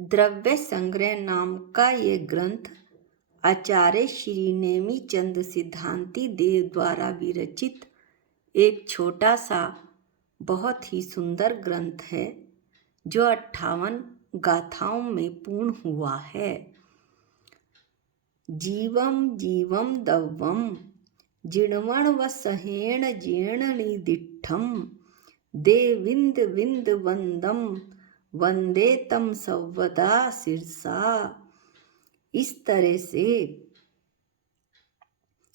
द्रव्य संग्रह नाम का ये ग्रंथ आचार्य श्री नेमीचंद सिद्धांती देव द्वारा विरचित एक छोटा सा बहुत ही सुंदर ग्रंथ है जो 58 गाथाओं में पूर्ण हुआ है। जीवम जीवम दव्वम जिणवण व सहेण जीर्णनिदिठम देविंद विंद वंदम वंदे तम सर्वदा सिरसा। इस तरह से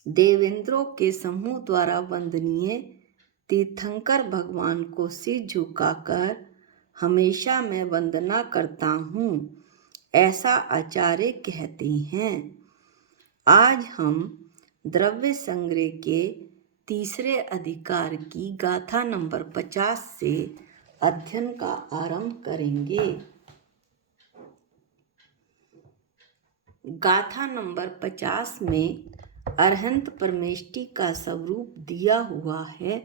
देवेंद्रों के समूह द्वारा वंदनीय तीर्थंकर भगवान को सिर झुकाकर हमेशा मैं वंदना करता हूँ, ऐसा आचार्य कहते हैं। आज हम द्रव्य संग्रह के तीसरे अधिकार की गाथा नंबर 50 से अध्ययन का आरंभ करेंगे। गाथा नंबर 50 में अरहंत परमेष्टि का स्वरूप दिया हुआ है,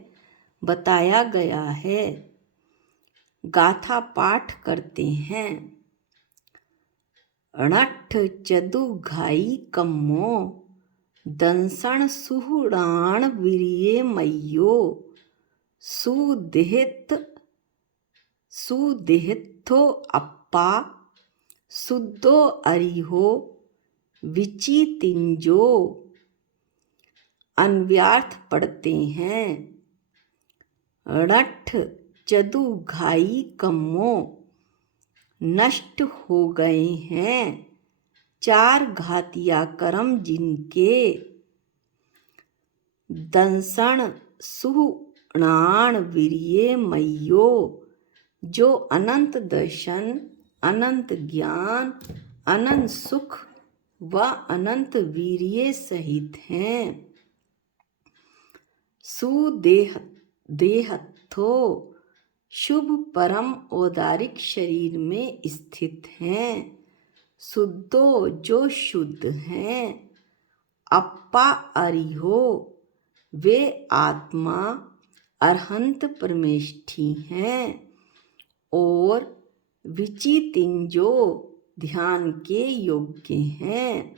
बताया गया है। गाथा पाठ करते हैं। अणठ चदु घाई कम्मो दंसण सुहुड़ाण वीर्ये मय्यो सुदेहिथो अप्पा सुद्धो अरिहो विची तिंजो। अन्व्यार्थ पढ़ते हैं। अणठ चदु घाई कम्मो नष्ट हो गए हैं 4 घातिया कर्म जिनके। दंसण सुहुणाण वीर्ये मय्यो जो अनंत दर्शन, अनंत ज्ञान, अनंत सुख व अनंत वीर्य सहित हैं। सुदेहथो शुभ परम औदारिक शरीर में स्थित हैं। शुद्धो जो शुद्ध हैं। अप्पा अरिहो वे आत्मा अरहंत परमेष्ठी हैं। और विचितिंजो ध्यान के योग्य हैं।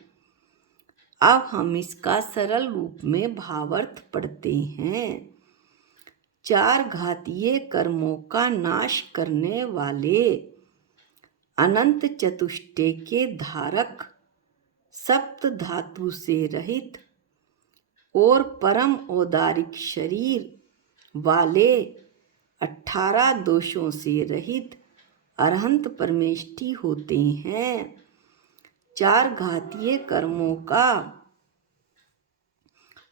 अब हम इसका सरल रूप में भावार्थ पढ़ते हैं। 4 घातीय कर्मों का नाश करने वाले अनंत चतुष्टय के धारक, सप्त धातु से रहित और परम औदारिक शरीर वाले 18 दोषों से रहित अरहंत परमेष्टि होते हैं। 4 घातीय कर्मों का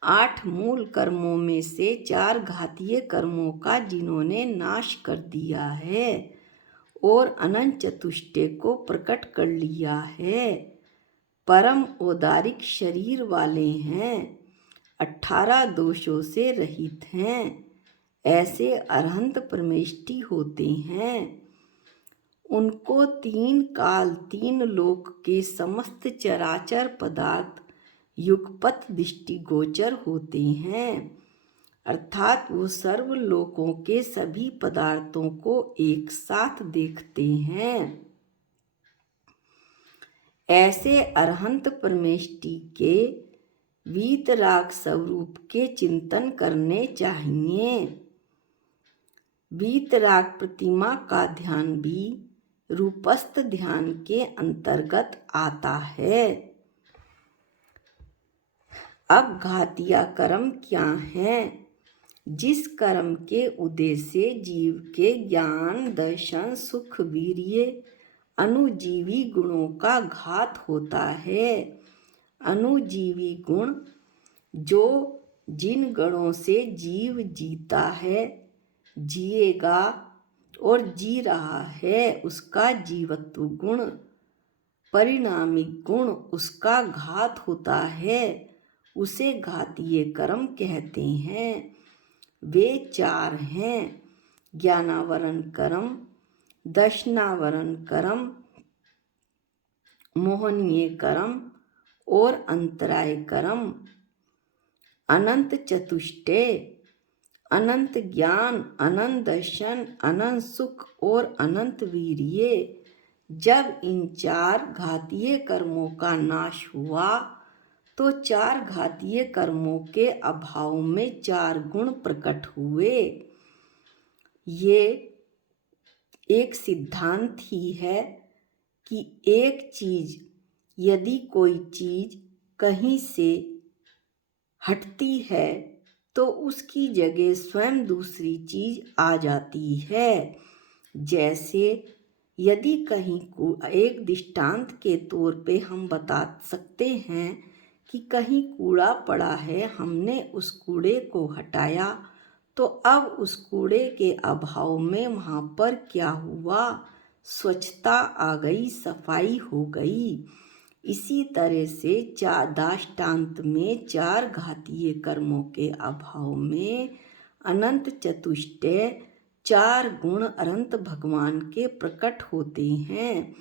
8 मूल कर्मों में से 4 घातीय कर्मों का जिन्होंने नाश कर दिया है और अनंत चतुष्टय को प्रकट कर लिया है, परम औदारिक शरीर वाले हैं, 18 दोषों से रहित हैं, ऐसे अरहंत परमेष्टि होते हैं। उनको 3 काल 3 लोक के समस्त चराचर पदार्थ युगपथ दृष्टिगोचर होते हैं, अर्थात वो सर्व लोकों के सभी पदार्थों को एक साथ देखते हैं। ऐसे अरहंत परमेष्टि के वीतराग स्वरूप के चिंतन करने चाहिए। वीतराग प्रतिमा का ध्यान भी रूपस्थ ध्यान के अंतर्गत आता है। अब घातिया कर्म क्या हैं? जिस कर्म के उदय से जीव के ज्ञान, दर्शन, सुख, वीर्य, अनुजीवी गुणों का घात होता है। अनुजीवी गुण जो जिन गणों से जीव जीता है, जिएगा और जी रहा है, उसका जीवत्व गुण। परिणामिक गुण उसका घात होता है, उसे घातीय कर्म कहते हैं। वे 4 हैं: ज्ञानावरण कर्म, दर्शनावरण कर्म, मोहनीय कर्म और अंतराय कर्म। अनंत चतुष्टय, अनंत ज्ञान, अनंत दर्शन, अनंत सुख और अनंत वीर्य जब इन चार घातीय कर्मों का नाश हुआ तो चार घातीय कर्मों के अभाव में चार गुण प्रकट हुए। ये एक सिद्धांत ही है कि एक चीज, यदि कोई चीज कहीं से हटती है तो उसकी जगह स्वयं दूसरी चीज आ जाती है। जैसे यदि कहीं एक दृष्टांत के तौर पे हम बता सकते हैं कि कहीं कूड़ा पड़ा है, हमने उस कूड़े को हटाया तो अब उस कूड़े के अभाव में वहाँ पर क्या हुआ, स्वच्छता आ गई, सफाई हो गई। इसी तरह से दाष्टान्त में चार घातीय कर्मों के अभाव में अनंत चतुष्टय चार गुण अनंत भगवान के प्रकट होते हैं।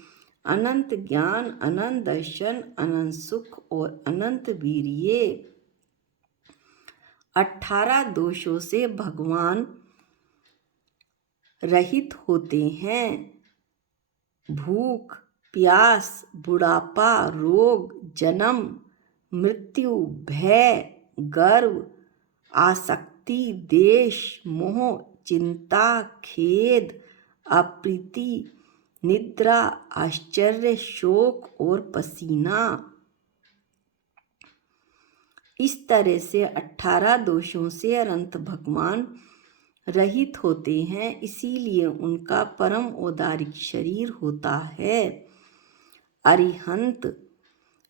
अनंत ज्ञान, अनंत दर्शन, अनंत सुख और अनंत वीर्य। 18 दोषों से भगवान रहित होते हैं। भूख, प्यास, बुढ़ापा, रोग, जन्म, मृत्यु, भय, गर्व, आसक्ति, देश, मोह, चिंता, खेद, अप्रीति, निद्रा, आश्चर्य, शोक और पसीना। इस तरह से 18 दोषों से अनंत भगवान रहित होते हैं, इसीलिए उनका परम औदारिक शरीर होता है। अरिहंत।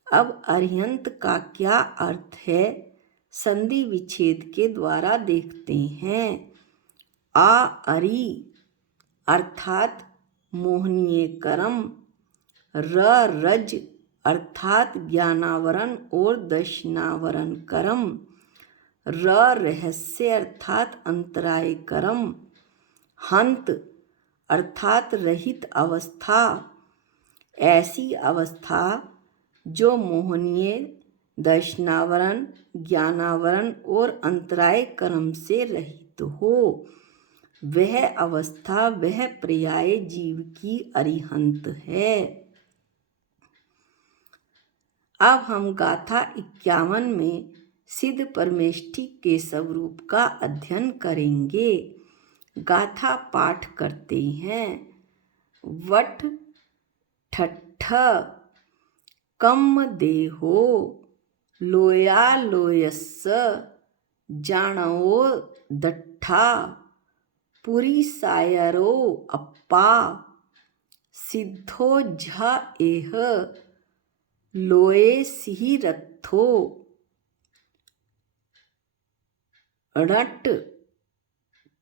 अब अरिहंत का क्या अर्थ है, संधि विच्छेद के द्वारा देखते हैं। अरि अर्थात मोहनीय कर्म, रज अर्थात ज्ञानावरण और दर्शनावरण कर्म, रहस्य अर्थात अंतराय कर्म, हंत अर्थात रहित अवस्था, ऐसी अवस्था जो मोहनीय, दर्शनावरण, ज्ञानावरण और अंतराय कर्म से रहित हो, वह अवस्था, वह पर्याय जीव की अरिहंत है। अब हम गाथा 51 में सिद्ध परमेष्ठि के स्वरूप का अध्ययन करेंगे। गाथा पाठ करते हैं। वट ठट्ठ कम देहो लोया लोयस्स जाणवो दट्ठा पुरी सायरो अप्पा सिद्धो झ एह लोए सिहि रथो णट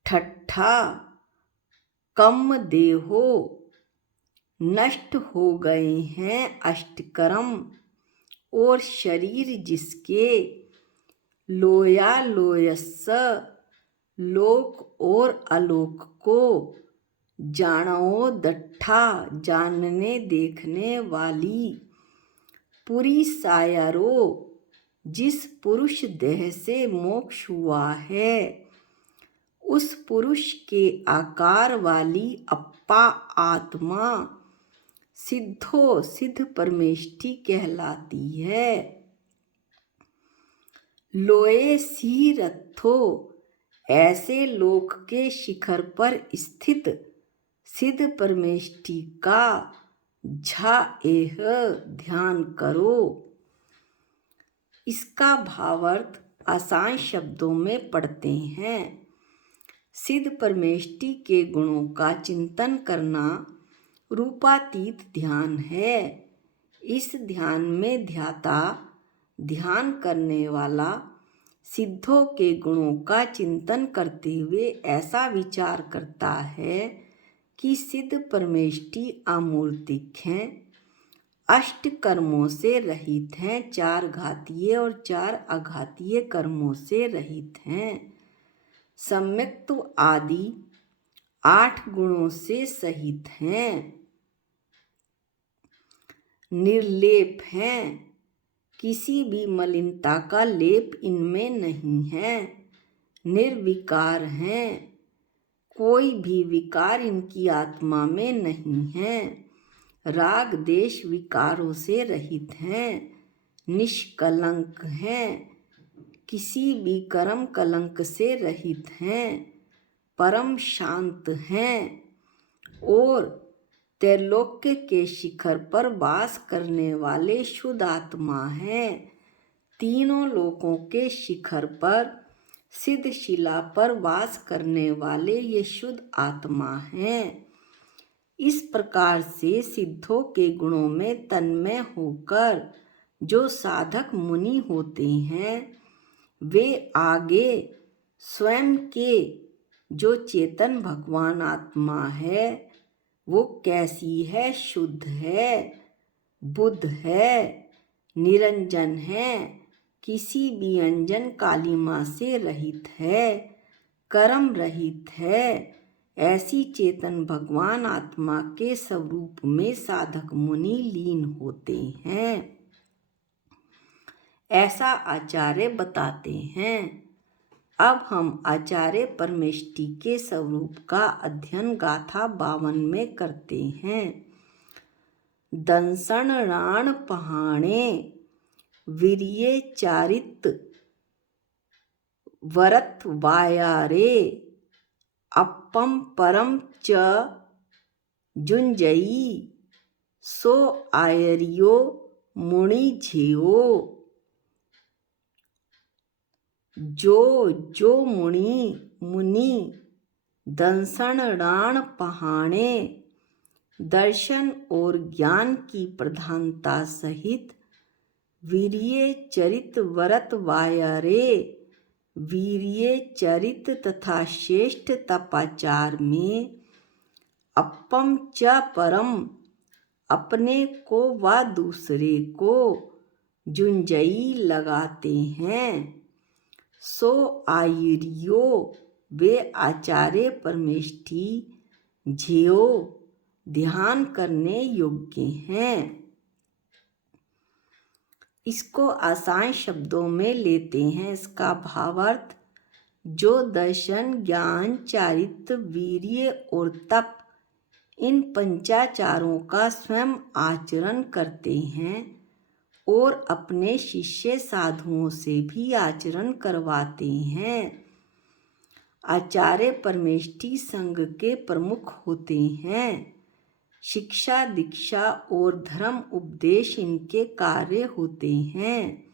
ठट्ठा कम देहो नष्ट हो गए हैं अष्टकर्म और शरीर जिसके, लोया लोयस्स लोक और आलोक को, जानो दट्ठा जानने देखने वाली, पुरी सायरो जिस पुरुष देह से मोक्ष हुआ है, उस पुरुष के आकार वाली अप्पा आत्मा सिद्धो सिद्ध परमेष्ठि कहलाती है। लोए सी रथो ऐसे लोक के शिखर पर स्थित सिद्ध परमेष्ठि का झा एह ध्यान करो। इसका भावार्थ आसान शब्दों में पढ़ते हैं। सिद्ध परमेष्ठि के गुणों का चिंतन करना रूपातीत ध्यान है। इस ध्यान में ध्याता, ध्यान करने वाला सिद्धों के गुणों का चिंतन करते हुए ऐसा विचार करता है कि सिद्ध परमेष्ठि अमूर्तिक हैं, अष्ट कर्मों से रहित हैं, चार घातीय और चार अघातीय कर्मों से रहित हैं, सम्यक्त आदि 8 गुणों से सहित हैं, निर्लेप हैं, किसी भी मलिनता का लेप इनमें नहीं है, निर्विकार हैं, कोई भी विकार इनकी आत्मा में नहीं है, राग देश विकारों से रहित हैं, निष्कलंक हैं, किसी भी कर्म कलंक से रहित हैं, परम शांत हैं और त्रैलोक्य के शिखर पर वास करने वाले शुद्ध आत्मा हैं। तीनों लोकों के शिखर पर सिद्ध शिला पर वास करने वाले ये शुद्ध आत्मा हैं। इस प्रकार से सिद्धों के गुणों में तन्मय होकर जो साधक मुनि होते हैं, वे आगे स्वयं के जो चेतन भगवान आत्मा है वो कैसी है, शुद्ध है, बुद्ध है, निरंजन है, किसी भी अंजन कालिमा से रहित है, कर्म रहित है, ऐसी चेतन भगवान आत्मा के स्वरूप में साधक मुनि लीन होते हैं, ऐसा आचार्य बताते हैं। अब हम आचार्य परमेष्टि के स्वरूप का अध्ययन गाथा 52 में करते हैं। दंसण राण पहाणे वीर्ये चारित वरत वायारे अपम परम च जुंजई सो आयरियो मुनि झेओ। जो मुनि दंसण राण पहाणे दर्शन और ज्ञान की प्रधानता सहित वीर्ये चरित वरत वायरे वीर्ये चरित तथा श्रेष्ठ तपाचार में अपम च परम अपने को व दूसरे को जुंजई लगाते हैं, सो आयुर्यो वे आचार्य परमेष्टि झेओ ध्यान करने योग्य हैं। इसको आसान शब्दों में लेते हैं। इसका भावार्थ, जो दर्शन ज्ञान चारित्र वीर्य और तप इन पंचाचारों का स्वयं आचरण करते हैं और अपने शिष्य साधुओं से भी आचरण करवाते हैं, आचार्य परमेष्टि संघ के प्रमुख होते हैं। शिक्षा दीक्षा और धर्म उपदेश इनके कार्य होते हैं।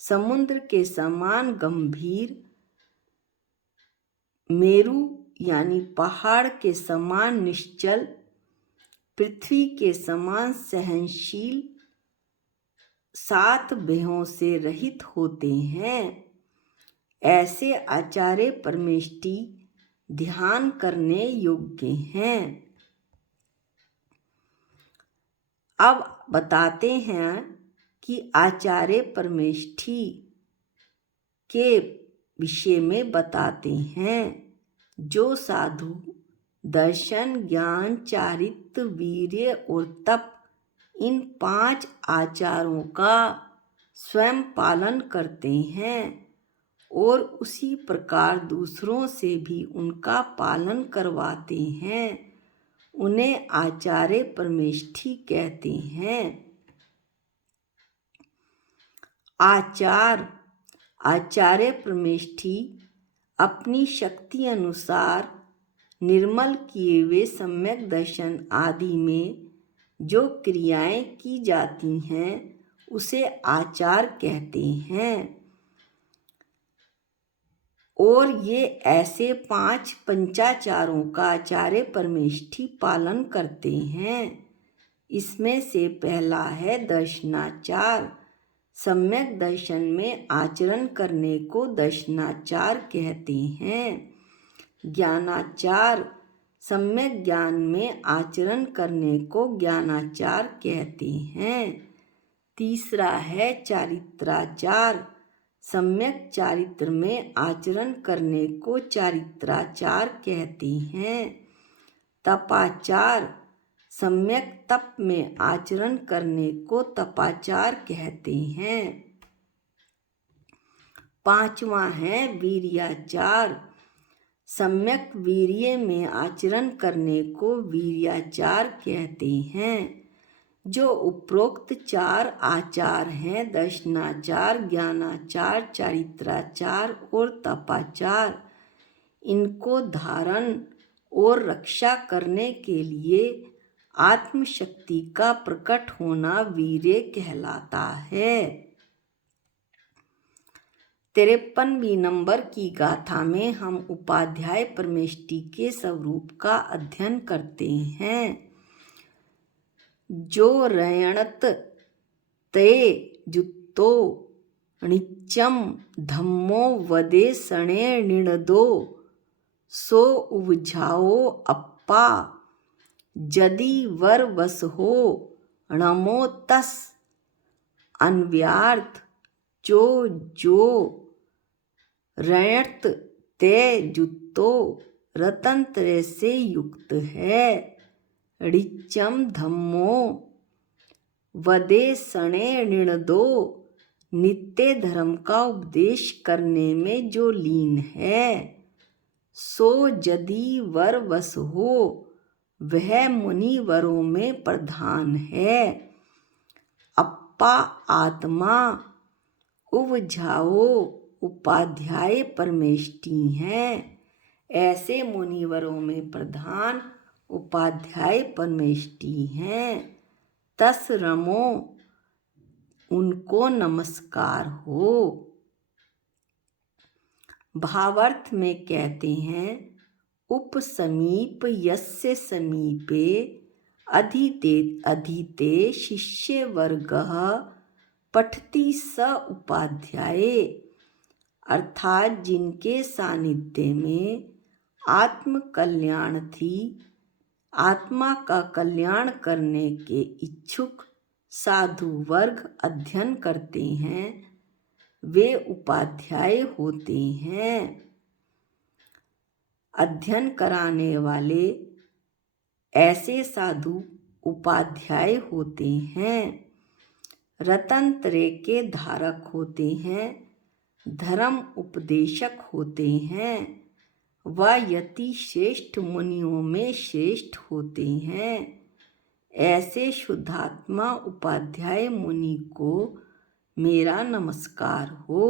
समुद्र के समान गंभीर, मेरु यानी पहाड़ के समान निश्चल, पृथ्वी के समान सहनशील, 7 भयों से रहित होते हैं, ऐसे आचार्य परमेष्टि ध्यान करने योग्य हैं। अब बताते हैं कि आचार्य परमेष्टि के विषय में बताते हैं। जो साधु दर्शन ज्ञान चारित्र वीर्य और तप इन 5 आचारों का स्वयं पालन करते हैं और उसी प्रकार दूसरों से भी उनका पालन करवाते हैं, उन्हें आचार्य परमेष्टि कहते हैं। आचार्य परमेष्टि अपनी शक्ति अनुसार निर्मल किए हुए सम्यक दर्शन आदि में जो क्रियाएं की जाती हैं उसे आचार कहते हैं और ये ऐसे 5 पंचाचारों का आचार्य परमेष्टि पालन करते हैं। इसमें से पहला है दर्शनाचार। सम्यक दर्शन में आचरण करने को दर्शनाचार कहते हैं। ज्ञानाचार, सम्यक ज्ञान में आचरण करने को ज्ञानाचार कहते हैं। तीसरा है चारित्राचार। सम्यक चारित्र में आचरण करने को चारित्राचार कहते हैं। तपाचार, सम्यक तप में आचरण करने को तपाचार कहते हैं। 5वां है वीर्याचार। सम्यक वीर्य में आचरण करने को वीर्याचार कहते हैं। जो उपरोक्त 4 आचार हैं, दर्शनाचार, ज्ञानाचार, चारित्राचार और तपाचार, इनको धारण और रक्षा करने के लिए आत्मशक्ति का प्रकट होना वीर्य कहलाता है। 53वीं नंबर की गाथा में हम उपाध्याय परमेष्टि के स्वरूप का अध्ययन करते हैं। जो रयणत ते जुत्तो णिच्चम धम्मो वदे सणे निणदो सो उवझाओ अप्पा जदि वर वस हो णमो तस अन्व्यार्थ जो रणत ते जुत्तो रतंत्र से युक्त है। ऋचम धम्मो वदे सणे निणदो नित्य धर्म का उपदेश करने में जो लीन है। सो यदि वर वस हो वह मुनि वरों में प्रधान है। अप्पा आत्मा उवझाओ उपाध्याय परमेष्टि हैं। ऐसे मुनिवरों में प्रधान उपाध्याय परमेष्टि हैं। तस रमो उनको नमस्कार हो। भावार्थ में कहते हैं उपसमीप यस्य समीपे अधीते शिष्य वर्गः पठति स उपाध्याये, अर्थात जिनके सानिध्य में आत्म कल्याणार्थी आत्मा का कल्याण करने के इच्छुक साधु वर्ग अध्ययन करते हैं वे उपाध्याय होते हैं। अध्ययन कराने वाले ऐसे साधु उपाध्याय होते हैं। रतंत्र के धारक होते हैं, धर्म उपदेशक होते हैं, व यति श्रेष्ठ मुनियों में श्रेष्ठ होते हैं। ऐसे शुद्धात्मा उपाध्याय मुनि को मेरा नमस्कार हो।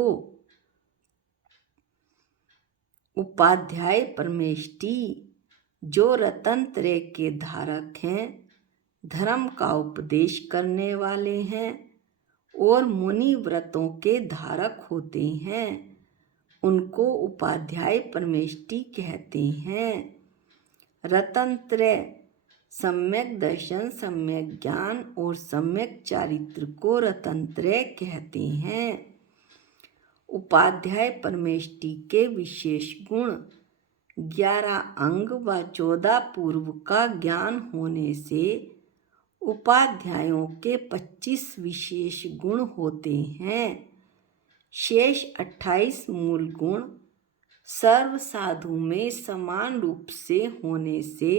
उपाध्याय परमेष्टि जो रतंत्र के धारक हैं, धर्म का उपदेश करने वाले हैं और मुनि व्रतों के धारक होते हैं, उनको उपाध्याय परमेष्टि कहते हैं। रतंत्र सम्यक दर्शन, सम्यक ज्ञान और सम्यक चारित्र को रतंत्र कहते हैं। उपाध्याय परमेष्टि के विशेष गुण 11 अंग व 14 पूर्व का ज्ञान होने से उपाध्यायों के 25 विशेष गुण होते हैं। शेष 28 मूल गुण सर्व साधु में समान रूप से होने से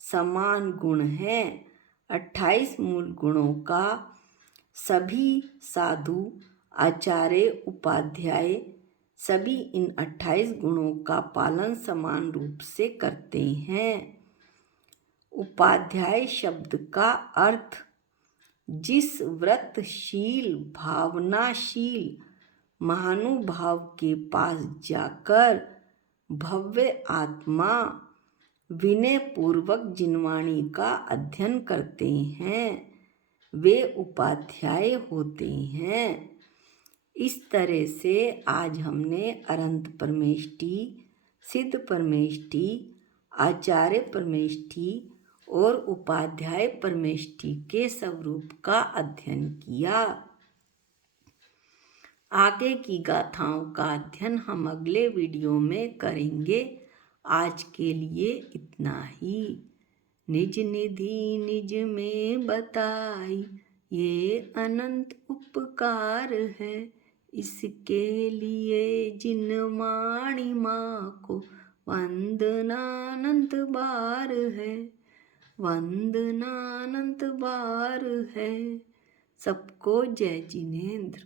समान गुण हैं। 28 मूल गुणों का सभी साधु आचार्य उपाध्याय सभी इन 28 गुणों का पालन समान रूप से करते हैं। उपाध्याय शब्द का अर्थ जिस व्रतशील भावनाशील महानुभाव के पास जाकर भव्य आत्मा विनय पूर्वक जिनवाणी का अध्ययन करते हैं वे उपाध्याय होते हैं। इस तरह से आज हमने अनंत परमेष्टि, सिद्ध परमेष्टि, आचार्य परमेष्टि और उपाध्याय परमेष्टि के स्वरूप का अध्ययन किया। आगे की गाथाओं का अध्ययन हम अगले वीडियो में करेंगे। आज के लिए इतना ही। निज निधि निज में बताई ये अनंत उपकार है, इसके लिए जिनवाणी माँ को वंदनानंत बार है, वंदनानंत बार है। सबको जय जिनेंद्र।